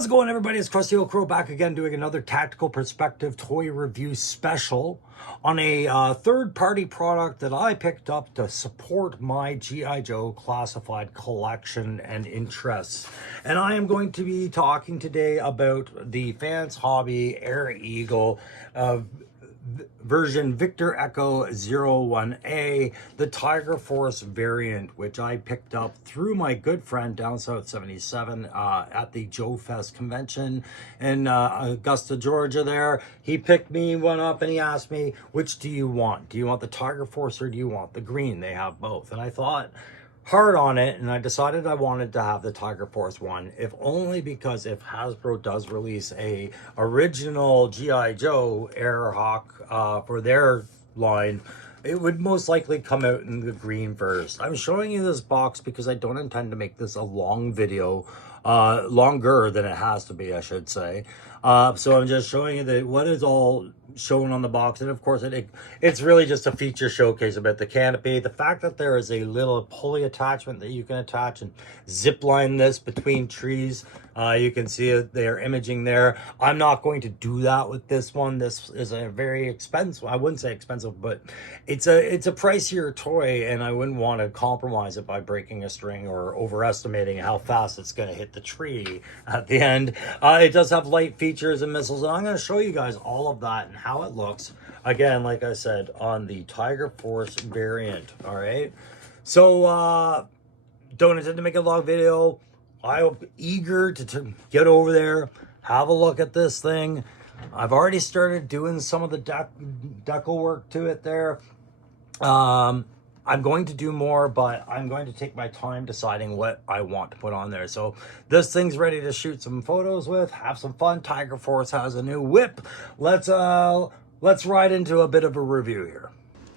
How's it going, everybody? It's Krusty Old Crow back again doing another Tactical Perspective toy review special on a third-party product that I picked up to support my G.I. Joe classified collection and interests. And I am going to be talking today about the Fans Hobby Air Eagle version Victor Echo 01A, the Tiger Force variant, which I picked up through my good friend Down South 77 at the Joe Fest convention in Augusta, Georgia there. He picked me one up and he asked me, which do you want? Do you want the Tiger Force or do you want the green? They have both. And I thought hard on it, and I decided I wanted to have the Tiger Force one, if only because if Hasbro does release a original G.I. Joe Airhawk for their line, it would most likely come out in the green first. I'm showing you this box because I don't intend to make this a long video, longer than it has to be, I should say. So I'm just showing you what is all shown on the box, and of course it's really just a feature showcase about the canopy. The fact that there is a little pulley attachment that you can attach and zip line this between trees, you can see it, they're imaging there. I'm not going to do that with this one. This is a very expensive, I wouldn't say expensive, but it's a pricier toy, and I wouldn't want to compromise it by breaking a string or overestimating how fast it's going to hit the tree at the end. It does have light features and missiles, and I'm going to show you guys all of that and how it looks, again, like I said, on the Tiger Force variant. All right, so don't intend to make a long video. I'm eager to get over there, have a look at this thing. I've already started doing some of the decal work to it there. I'm going to do more, but I'm going to take my time deciding what I want to put on there. So this thing's ready to shoot some photos with, have some fun. Tiger Force has a new whip. Let's ride into a bit of a review here.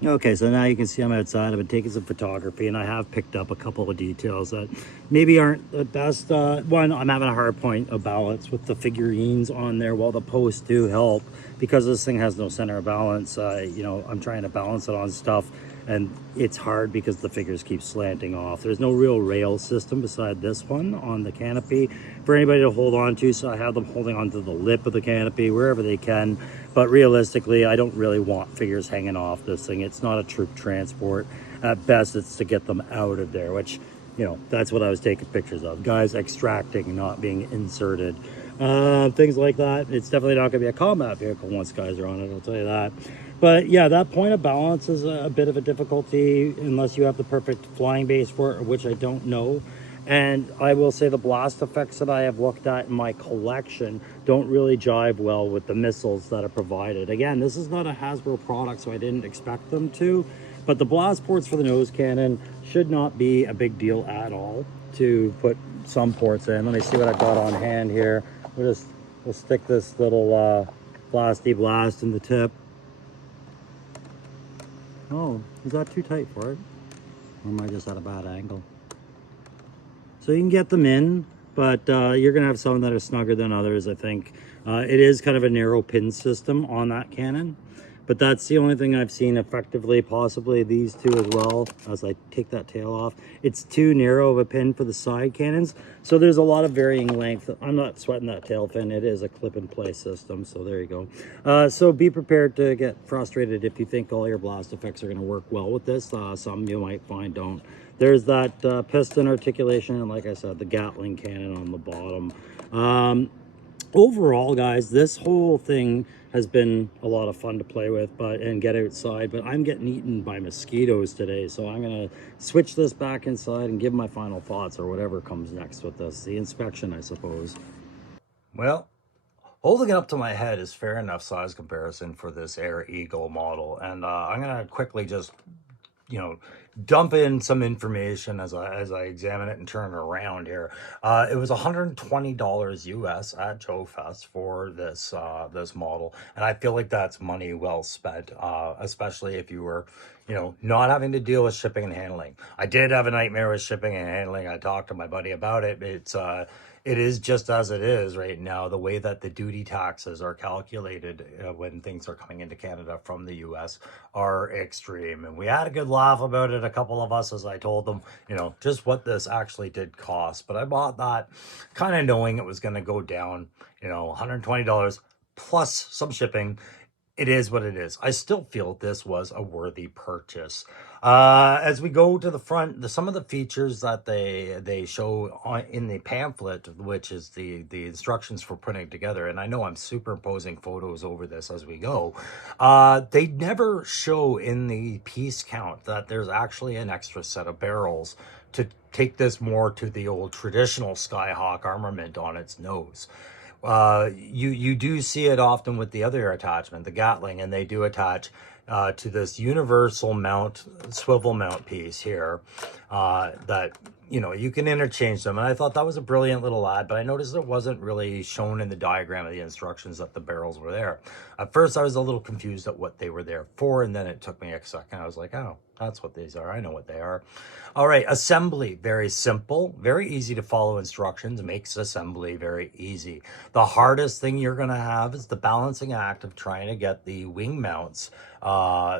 Okay, so now you can see I'm outside. I've been taking some photography, and I have picked up a couple of details that maybe aren't the best. One, I'm having a hard point of balance with the figurines on there, while the posts do help. Because this thing has no center of balance, you know, I'm trying to balance it on stuff, and it's hard because the figures keep slanting off. There's no real rail system beside this one on the canopy for anybody to hold on to, so I have them holding onto the lip of the canopy wherever they can. But realistically, I don't really want figures hanging off this thing. It's not a troop transport. At best, it's to get them out of there, which, you know, that's what I was taking pictures of. Guys extracting, not being inserted. Things like that. It's definitely not going to be a combat vehicle once guys are on it, I'll tell you that. But yeah, that point of balance is a bit of a difficulty unless you have the perfect flying base for it, which I don't know. And I will say the blast effects that I have looked at in my collection don't really jive well with the missiles that are provided. Again, this is not a Hasbro product, so I didn't expect them to. But the blast ports for the nose cannon should not be a big deal at all to put some ports in. Let me see what I've got on hand here. We'll stick this little blasty blast in the tip. Oh, is that too tight for it? Or am I just at a bad angle? So you can get them in, but you're going to have some that are snugger than others, I think. It is kind of a narrow pin system on that cannon, but that's the only thing I've seen effectively. Possibly these two as well, as I take that tail off. It's too narrow of a pin for the side cannons, so there's a lot of varying length. I'm not sweating that tail fin. It is a clip-and-play system, so there you go. So be prepared to get frustrated if you think all your blast effects are going to work well with this. Some you might find don't. There's that piston articulation, and like I said, the Gatling cannon on the bottom. Overall, guys, this whole thing has been a lot of fun to play with and get outside, but I'm getting eaten by mosquitoes today, so I'm going to switch this back inside and give my final thoughts or whatever comes next with this. The inspection, I suppose. Well, holding it up to my head is fair enough size comparison for this Air Eagle model, and I'm going to quickly just, you know, dump in some information as I examine it and turn it around here. It was $120 US at Joe Fest for this this model, and I feel like that's money well spent, especially if you were, you know, not having to deal with shipping and handling. I did have a nightmare with shipping and handling. I talked to my buddy about it. It is just as it is right now. The way that the duty taxes are calculated when things are coming into Canada from the US are extreme. And we had a good laugh about it a couple of us as I told them, you know, just what this actually did cost. But I bought that kind of knowing it was going to go down, you know, $120 plus some shipping. It is what it is. I still feel this was a worthy purchase. As we go to the front, some of the features that they show in the pamphlet, which is the instructions for putting it together, and I know I'm superimposing photos over this as we go, they never show in the piece count that there's actually an extra set of barrels to take this more to the old traditional Skyhawk armament on its nose. You do see it often with the other attachment, the Gatling, and they do attach to this universal mount, swivel mount piece here, that, you know, you can interchange them. And I thought that was a brilliant little add, but I noticed it wasn't really shown in the diagram of the instructions that the barrels were there. At first, I was a little confused at what they were there for, and then it took me a second. I was like, oh, that's what these are. I know what they are. All right, assembly, very simple, very easy to follow instructions, makes assembly very easy. The hardest thing you're gonna have is the balancing act of trying to get the wing mounts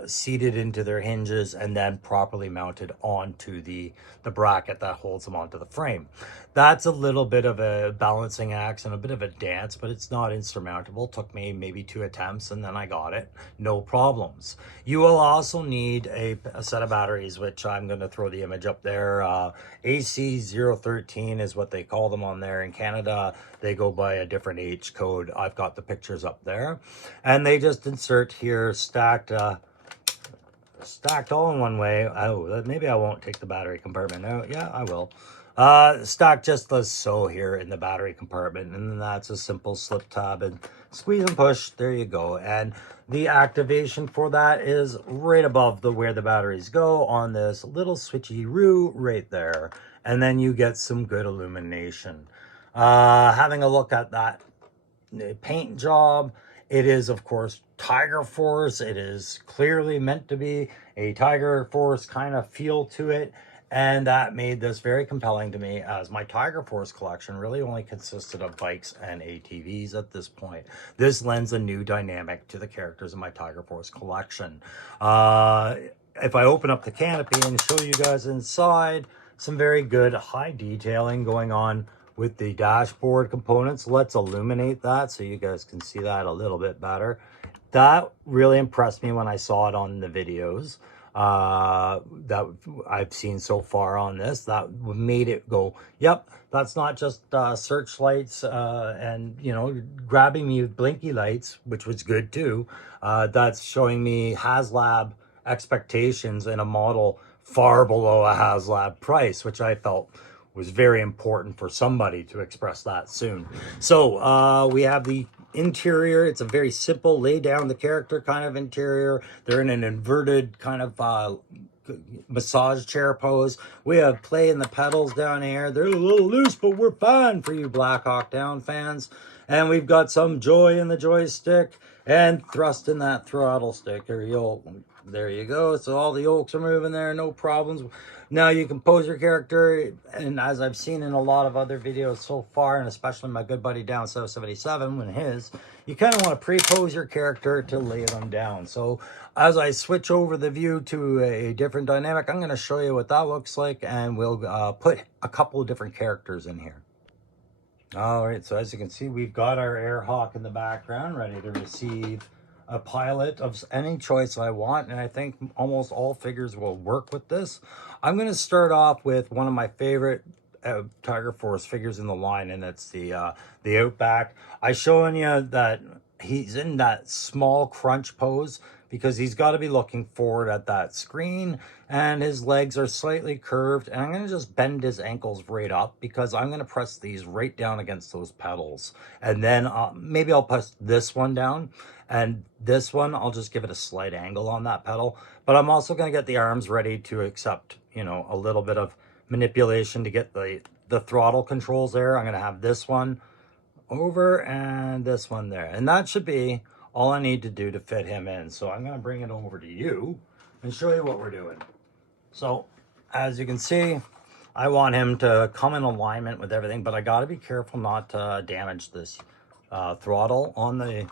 seated into their hinges and then properly mounted onto the bracket that holds them onto the frame. That's a little bit of a balancing act and a bit of a dance, but it's not insurmountable. Took me maybe 2 attempts and then I got it, no problems. You will also need a set of batteries, which I'm going to throw the image up there. AC013 is what they call them on there. In Canada, they go by a different H code. I've got the pictures up there, and they just insert here stacked all in one way. Oh, maybe I won't take the battery compartment out. Yeah, I will. Stacked just as so here in the battery compartment, and then that's a simple slip tab and squeeze and push. There you go. And the activation for that is right above where the batteries go on this little switchy-roo right there, and then you get some good illumination. Having a look at that paint job, it is of course Tiger Force. It is clearly meant to be a Tiger Force kind of feel to it, and that made this very compelling to me, as my Tiger Force collection really only consisted of bikes and ATVs at this point. This lends a new dynamic to the characters in my Tiger Force collection. If I open up the canopy and show you guys inside, some very good high detailing going on with the dashboard components. Let's illuminate that so you guys can see that a little bit better. That really impressed me when I saw it on the videos that I've seen so far on this. That made it go, yep, that's not just searchlights and, you know, grabbing me with blinky lights, which was good too. That's showing me HasLab expectations in a model far below a HasLab price, which I felt was very important for somebody to express that soon. So we have the interior. It's a very simple lay down the character kind of interior. They're in an inverted kind of massage chair pose. We have play in the pedals down here. They're a little loose, but we're fine for you Black Hawk Down fans. And we've got some joy in the joystick and thrust in that throttle stick. There you go. So all the yokes are moving there, no problems. Now you can pose your character, and as I've seen in a lot of other videos so far, and especially my good buddy Down 77 when his, you kind of want to pre-pose your character to lay them down. So as I switch over the view to a different dynamic, I'm going to show you what that looks like, and we'll put a couple of different characters in here. All right, so as you can see, we've got our Airhawk in the background, ready to receive a pilot of any choice I want, and I think almost all figures will work with this. I'm going to start off with one of my favorite Tiger Force figures in the line, and it's the Outback. I'm showing you that he's in that small crunch pose because he's got to be looking forward at that screen, and his legs are slightly curved, and I'm going to just bend his ankles right up because I'm going to press these right down against those pedals, and then maybe I'll press this one down, and this one I'll just give it a slight angle on that pedal. But I'm also going to get the arms ready to accept, you know, a little bit of manipulation to get the throttle controls there. I'm going to have this one over and this one there, and that should be all I need to do to fit him in. So I'm going to bring it over to you and show you what we're doing. So as you can see, I want him to come in alignment with everything, but I got to be careful not to damage this throttle on the,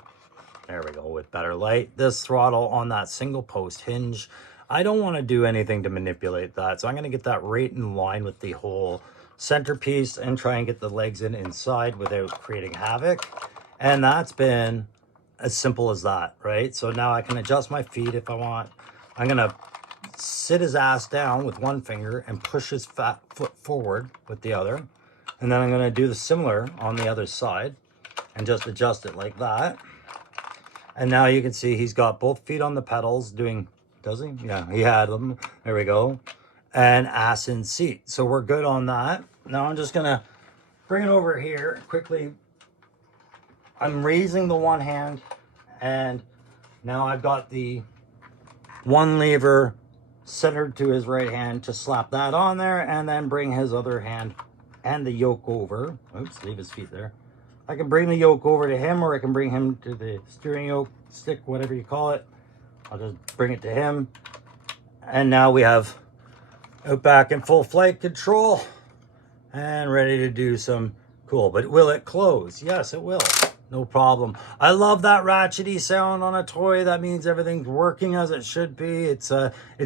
there we go, with better light. This throttle on that single post hinge, I don't want to do anything to manipulate that. So I'm going to get that right in line with the whole centerpiece and try and get the legs in inside without creating havoc. And that's been as simple as that, right? So now I can adjust my feet if I want. I'm going to sit his ass down with one finger and push his fat foot forward with the other. And then I'm going to do the similar on the other side and just adjust it like that. And now you can see he's got both feet on the pedals doing, does he? Yeah, he had them. There we go. And ass in seat. So we're good on that. Now I'm just going to bring it over here quickly. I'm raising the one hand, and now I've got the one lever centered to his right hand to slap that on there, and then bring his other hand and the yoke over. Oops, leave his feet there. I can bring the yoke over to him, or I can bring him to the steering yoke stick, whatever you call it. I'll just bring it to him. And now we have out back in full flight control and ready to do some cool. But will it close? Yes, it will. No problem. I love that ratchety sound on a toy. That means everything's working as it should be. It's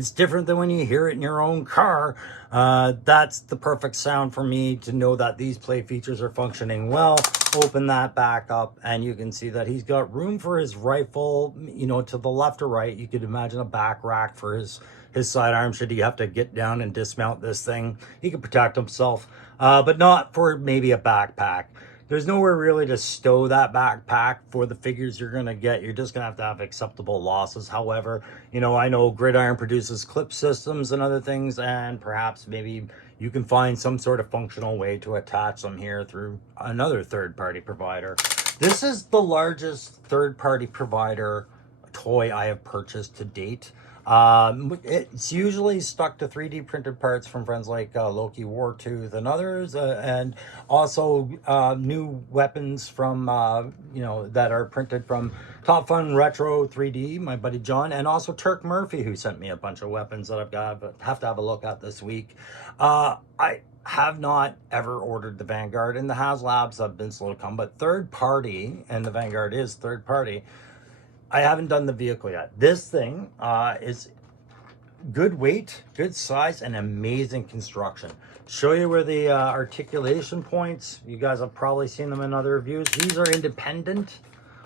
different than when you hear it in your own car. That's the perfect sound for me to know that these play features are functioning well. Open that back up, and you can see that he's got room for his rifle, you know, to the left or right. You could imagine a back rack for his sidearm should he have to get down and dismount this thing. He can protect himself, but not for maybe a backpack. There's nowhere really to stow that backpack for the figures you're going to get. You're just going to have acceptable losses. However, you know, I know Gridiron produces clip systems and other things, and perhaps maybe you can find some sort of functional way to attach them here through another third-party provider. This is the largest third-party provider toy I have purchased to date. It's usually stuck to 3D printed parts from friends like Loki Wartooth and others, and also new weapons from you know, that are printed from Top Fun Retro 3D, my buddy John, and also Turk Murphy, who sent me a bunch of weapons that I've got have to have a look at this week. I have not ever ordered the Vanguard, and the HasLabs have been slow to come, but third party, and the Vanguard is third party. I haven't done the vehicle yet. This thing is good weight, good size, and amazing construction. Show you where the articulation points, you guys have probably seen them in other reviews. These are independent,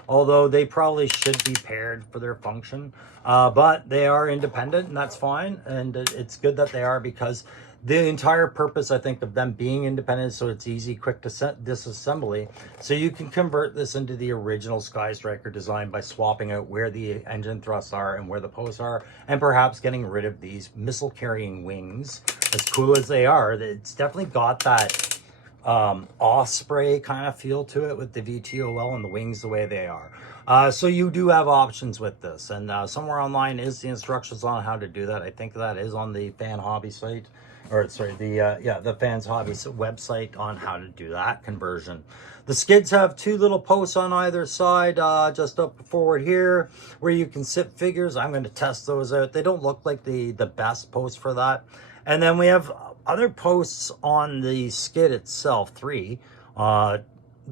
although they probably should be paired for their function. But they are independent, and that's fine. And it's good that they are, because the entire purpose, I think, of them being independent, so it's easy, quick to set disassembly. So you can convert this into the original Sky Striker design by swapping out where the engine thrusts are and where the posts are, and perhaps getting rid of these missile-carrying wings. As cool as they are, it's definitely got that Osprey kind of feel to it with the VTOL and the wings the way they are. So you do have options with this, and somewhere online is the instructions on how to do that. I think that is on the Fan Hobby site, or sorry, the Fans Hobby website on how to do that conversion. The skids have two little posts on either side, just up forward here, where you can sit figures. I'm going to test those out. They don't look like the best posts for that. And then we have other posts on the skid itself, three, that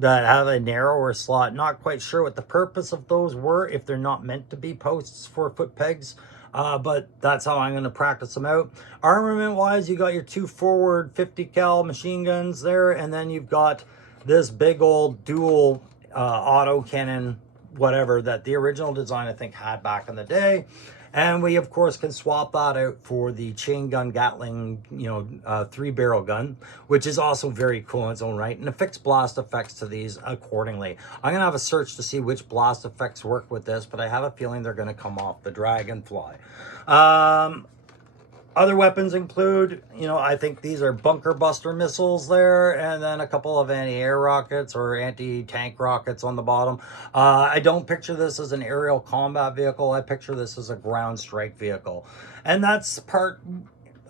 have a narrower slot. Not quite sure what the purpose of those were, if they're not meant to be posts for foot pegs. But that's how I'm going to practice them out. Armament wise, you got your two forward 50 cal machine guns there, and then you've got this big old dual auto cannon, whatever, that the original design I think had back in the day. And we of course can swap that out for the chain gun Gatling, you know, 3-barrel gun, which is also very cool in its own right, and affix blast effects to these accordingly. I'm gonna have a search to see which blast effects work with this, but I have a feeling they're gonna come off the Dragonfly. Other weapons include, you know, I think these are bunker buster missiles there, and then a couple of anti-air rockets or anti-tank rockets on the bottom. I don't picture this as an aerial combat vehicle. I picture this as a ground strike vehicle. And that's part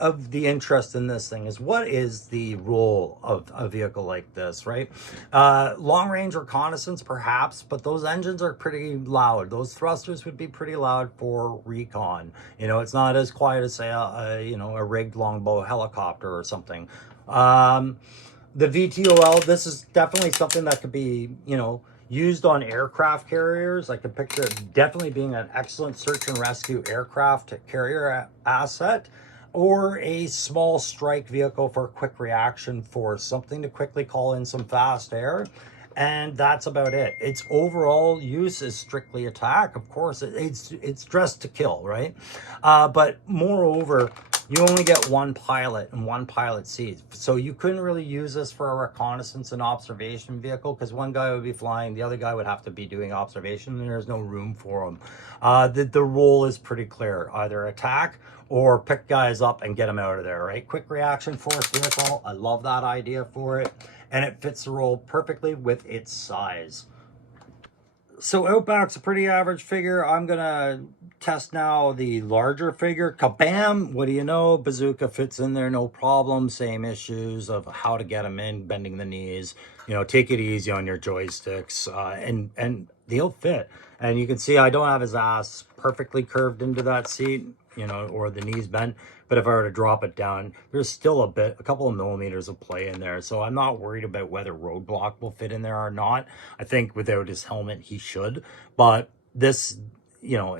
of the interest in this thing, is what is the role of a vehicle like this, right? Long range reconnaissance perhaps, but those engines are pretty loud. Those thrusters would be pretty loud for recon. You know, it's not as quiet as, say, you know, a rigged longbow helicopter or something. The VTOL, this is definitely something that could be, you know, used on aircraft carriers. I can picture it definitely being an excellent search and rescue aircraft carrier asset, or a small strike vehicle for quick reaction force, something to quickly call in some fast air. And that's about it. Its overall use is strictly attack. Of course, it's dressed to kill, right? But moreover, you only get one pilot and one pilot seat. So you couldn't really use this for a reconnaissance and observation vehicle, because one guy would be flying, the other guy would have to be doing observation, and there's no room for them. The role is pretty clear: either attack or pick guys up and get them out of there, right? Quick reaction force vehicle. I love that idea for it. And it fits the role perfectly with its size. So Outback's a pretty average figure. I'm gonna test now the larger figure. Kabam! What do you know? Bazooka fits in there, no problem. Same issues of how to get them in, bending the knees. You know, take it easy on your joysticks, and they'll fit. And you can see I don't have his ass perfectly curved into that seat, you know, or the knees bent. But if I were to drop it down, there's still a couple of millimeters of play in there. So I'm not worried about whether Roadblock will fit in there or not. I think without his helmet, he should. But this, you know,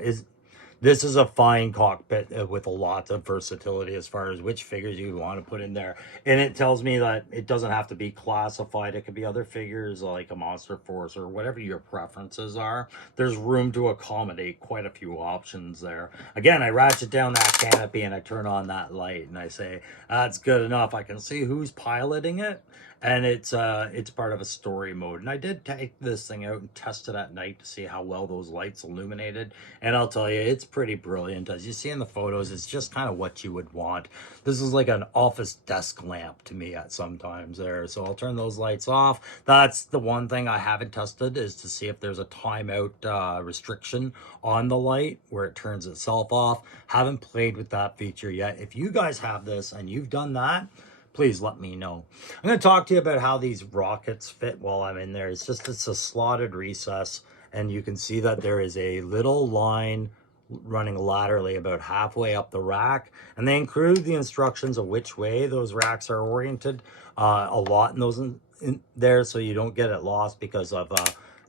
this is a fine cockpit with a lot of versatility as far as which figures you want to put in there. And it tells me that it doesn't have to be classified. It could be other figures like a Monster Force or whatever your preferences are. There's room to accommodate quite a few options there. Again, I ratchet down that canopy and I turn on that light and I say, that's good enough. I can see who's piloting it. And it's part of a story mode. And I did take this thing out and test it at night to see how well those lights illuminated. And I'll tell you, it's pretty brilliant. As you see in the photos, it's just kind of what you would want. This is like an office desk lamp to me at sometimes there. So I'll turn those lights off. That's the one thing I haven't tested, is to see if there's a timeout restriction on the light where it turns itself off. Haven't played with that feature yet. If you guys have this and you've done that, please let me know. I'm going to talk to you about how these rockets fit while I'm in there. It's a slotted recess, and you can see that there is a little line running laterally about halfway up the rack, and they include the instructions of which way those racks are oriented a lot in those in there, so you don't get it lost, because of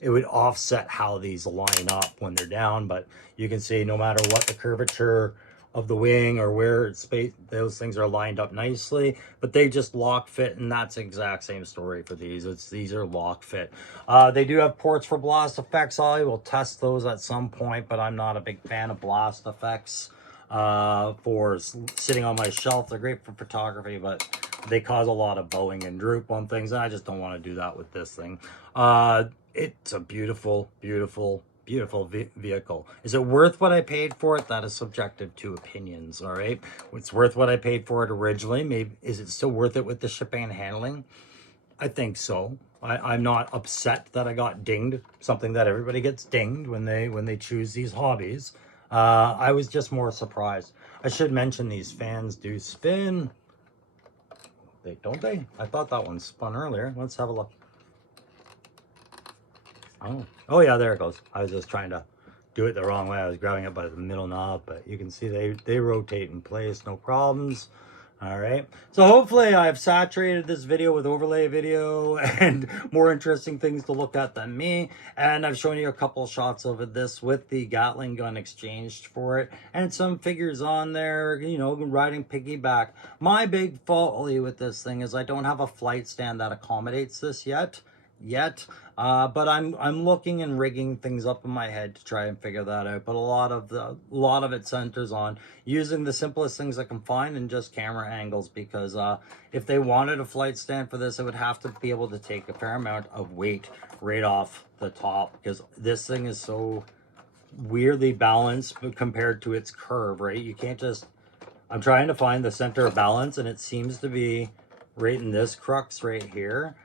it would offset how these line up when they're down. But you can see no matter what the curvature of the wing or where it's space, those things are lined up nicely, but they just lock fit, and that's the exact same story for these. These are lock fit. They do have ports for blast effects. I will test those at some point, but I'm not a big fan of blast effects for sitting on my shelf. They're great for photography, but they cause a lot of bowing and droop on things, and I just don't want to do that with this thing. It's a beautiful vehicle. Is it worth what I paid for it? That is subjective to opinions. All right, it's worth what I paid for it originally. Maybe is it still worth it with the shipping and handling? I think so. I'm not upset that I got dinged, something that everybody gets dinged when they choose these hobbies. I was just more surprised. I should mention these fans do spin. Don't they? I thought that one spun earlier. Let's have a look. Oh yeah, there it goes. I was just trying to do it the wrong way. I was grabbing it by the middle knob, but you can see they rotate in place, no problems. All right, so hopefully I've saturated this video with overlay video and more interesting things to look at than me. And I've shown you a couple shots of this with the Gatling gun exchanged for it, and some figures on there, you know, riding piggyback. My big folly with this thing is I don't have a flight stand that accommodates this yet. But I'm looking and rigging things up in my head to try and figure that out. But a lot of it centers on using the simplest things I can find and just camera angles, because if they wanted a flight stand for this, it would have to be able to take a fair amount of weight right off the top, because this thing is so weirdly balanced compared to its curve, right? You can't just, I'm trying to find the center of balance, and it seems to be right in this crux right here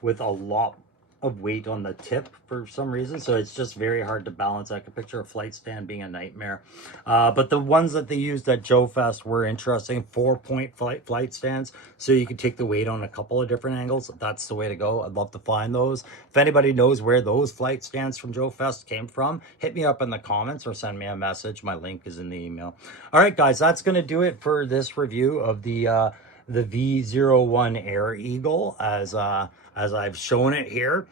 with a lot of weight on the tip for some reason, so it's just very hard to balance. I can picture a flight stand being a nightmare. But the ones that they used at Joe Fest were interesting. 4-point flight stands, so you can take the weight on a couple of different angles. That's the way to go. I'd love to find those. If anybody knows where those flight stands from Joe Fest came from, hit me up in the comments or send me a message. My link is in the email. All right, guys, that's going to do it for this review of the VE-01 Air Eagle as I've shown it here.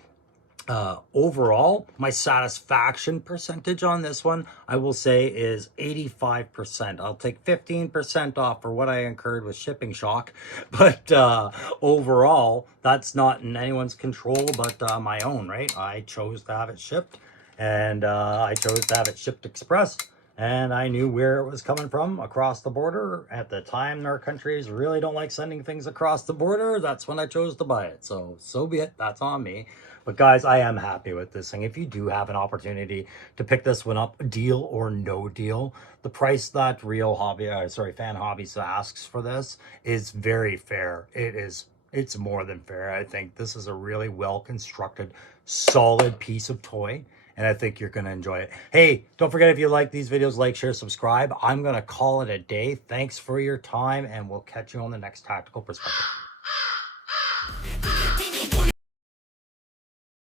Overall, my satisfaction percentage on this one, I will say, is 85%. I'll take 15% off for what I incurred with shipping shock, but overall, that's not in anyone's control but my own, right? I chose to have it shipped, and I chose to have it shipped express, and I knew where it was coming from across the border. At the time, our countries really don't like sending things across the border. That's when I chose to buy it. So be it. That's on me. But guys, I am happy with this thing. If you do have an opportunity to pick this one up, deal or no deal, the price that Fan Hobbies asks for this is very fair. It's more than fair. I think this is a really well constructed, solid piece of toy, and I think you're going to enjoy it. Hey, don't forget, if you like these videos, like, share, subscribe. I'm going to call it a day. Thanks for your time, and we'll catch you on the next Tactical Perspective.